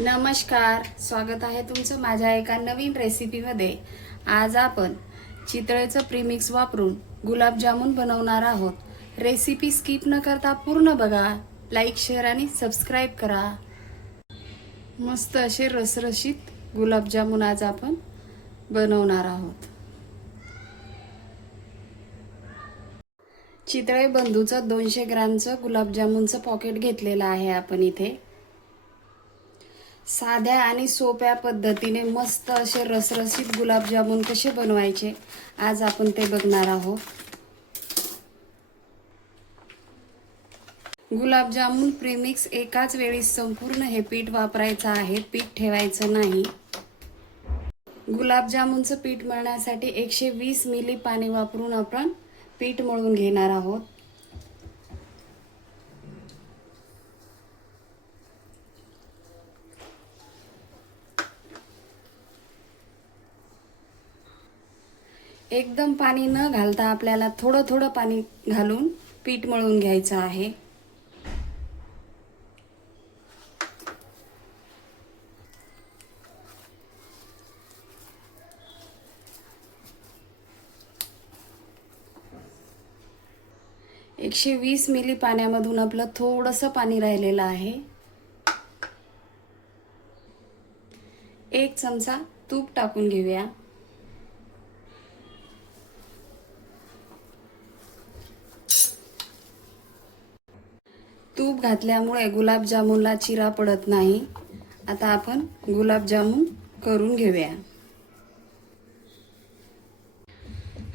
नमस्कार, स्वागत आहे तुमचं माझ्या एका नवीन रेसिपीमध्ये। आज आपण चितळेचं प्रीमिक्स वापरून गुलाबजामुन बनवणार आहोत। रेसिपी स्किप न करता पूर्ण बघा, लाईक शेअर आणि सबस्क्राइब करा। मस्त असे रसरशीत गुलाबजामुन आज आपण बनवणार आहोत। चितळे बंधूचं 200 ग्रॅमचं गुलाबजामुनचं पॉकेट घेतलेलं आहे आपण इथे। साध्या आणि सोप्या पद्धतीने मस्त असे रसरशीत गुलाबजामुन कसे बनवायचे आज आपण ते बघणार आहोत। गुलाबजामुन प्रीमिक्स एकाच वेळी संपूर्ण हे पीठ वापरायचं आहे, पीठ ठेवायचं नाही। गुलाबजामुनचं पीठ मळण्यासाठी 120 मिली पाणी वापरून आपण पीठ मळून घेणार आहोत। एकदम पाणी न घालता आपल्याला थोडं थोडं पाणी घालून पीठ मळून घ्यायचं आहे। एकशे 120 मिली पाण्यामधून आपलं थोडंसं पाणी राहिलेलं आहे। 1 चमचा तूप टाकून घेऊया। तूप घातल्यामुळे गुलाबजामुनला चिरा पडत नाही। आता आपण गुलाबजामुन करून घेऊया।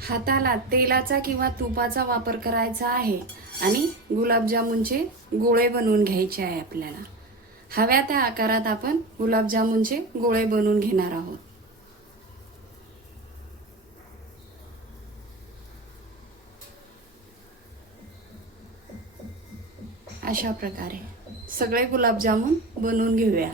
हाताला तेलाचा किंवा तुपाचा वापर करायचा आहे आणि गुलाबजामुनचे गोळे बनवून घ्यायचे आहे आपल्याला। हव्या त्या आकारात आपण गुलाबजामुनचे गोळे बनवून घेणार आहोत। अशा प्रकारे सगळे गुलाबजामुन बनवून घेऊया।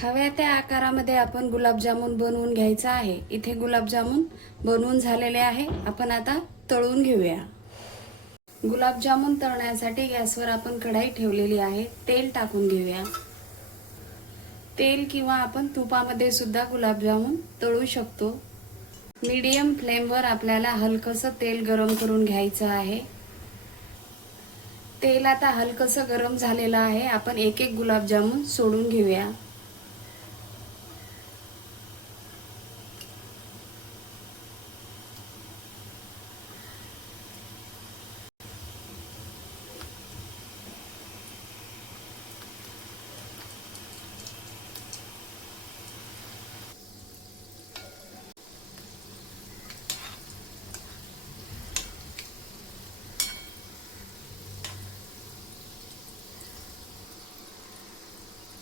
हव्या त्या आकारामध्ये आपण गुलाबजामुन बनवून घ्यायचा आहे। इथे गुलाबजामुन बनवून झालेले आहे, आपण आता तळून घेऊया। गुलाबजामुन तळण्यासाठी गॅसवर आपण कढाई ठेवलेली आहे, तेल टाकून घेऊया। तेल किंवा आपण तुपामध्ये सुद्धा गुलाबजामुन तळू शकतो। मीडियम फ्लेमवर आपल्याला हलकसं तेल गरम करून घ्यायचं आहे। तेल आता हलकसं गरम झालेलं आहे, आपण एक एक गुलाबजामुन सोडून घेऊया।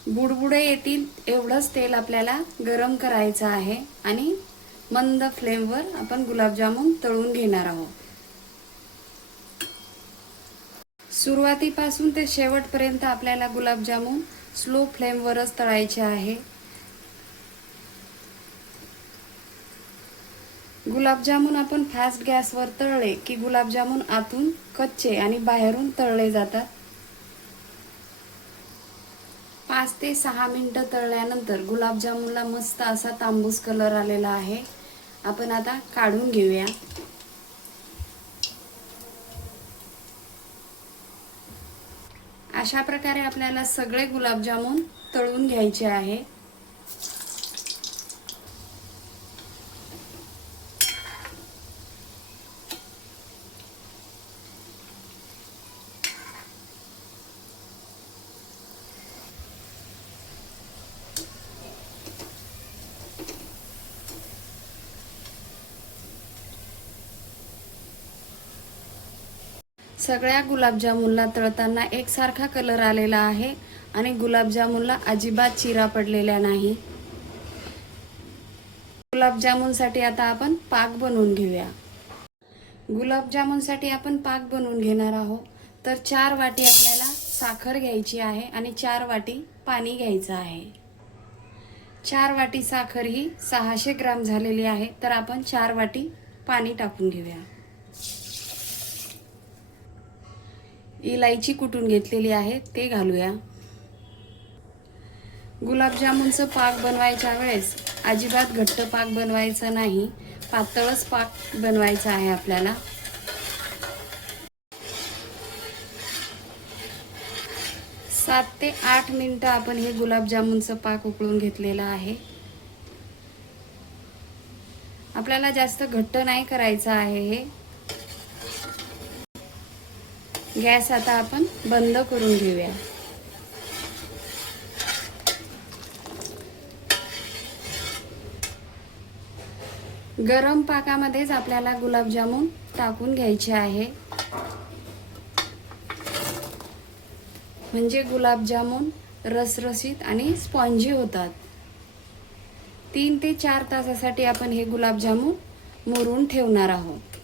बुडबुडे येतील एवढंच तेल आपल्याला गरम करायचं आहे आणि मंद फ्लेमवर आपण गुलाबजामुन तळून घेणार आहोत। सुरुवातीपासून ते शेवटपर्यंत आपल्याला गुलाबजामुन स्लो फ्लेमवरच तळायचे आहे। गुलाबजामुन आपण फास्ट गॅसवर तळले की गुलाबजामुन आतून कच्चे आणि बाहेरून तळले जातात। 5 ते 6 मिनिटं तळल्यानंतर गुलाबजामुनला मस्त असा तांबूस कलर आलेला आहे, आपण आता काढून घेऊया। अशा प्रकारे आपल्याला सगळे गुलाबजामुन तळून घ्यायचे आहे। सगळ्या गुलाबजामुनला तळताना एकसारखा कलर आलेला आहे आणि गुलाबजामुनला अजिबात चिरा पडलेला नाही। गुलाबजामुनसाठी आता आपण पाक बनवून घेऊया। गुलाबजामुनसाठी आपण पाक बनवून घेणार आहोत। तर 4 वाटी आपल्याला साखर घ्यायची आहे आणि 4 वाटी पाणी घ्यायचं आहे। 4 वाटी साखर ही 600 ग्रॅम झालेली आहे, तर आपण 4 वाटी पाणी टाकून घेऊया। इलायची कुटून घेतलेली आहे ते घालूया। गुलाबजामुनचं पाक बनवायच्या वेळेस अजिबात घट्ट पाक बनवायचा नाही, पातळच पाक बनवायचा आहे आपल्याला. 7 ते 8 मिनिटं आपण हे गुलाबजामुनचं पाक उकळून घेतलेलं आहे. आपल्याला जास्त घट्ट नाही करायचं आहे हे. गॅस आता आपण बंद करून घेऊया. गरम पाकामध्येच आपल्याला गुलाबजामुन टाकून घ्यायचे आहे, म्हणजे गुलाबजामुन रसरशीत आणि स्पॉन्जी होतात. 3 ते 4 तासासाठी आपण हे गुलाबजामुन मुरून ठेवणार आहोत.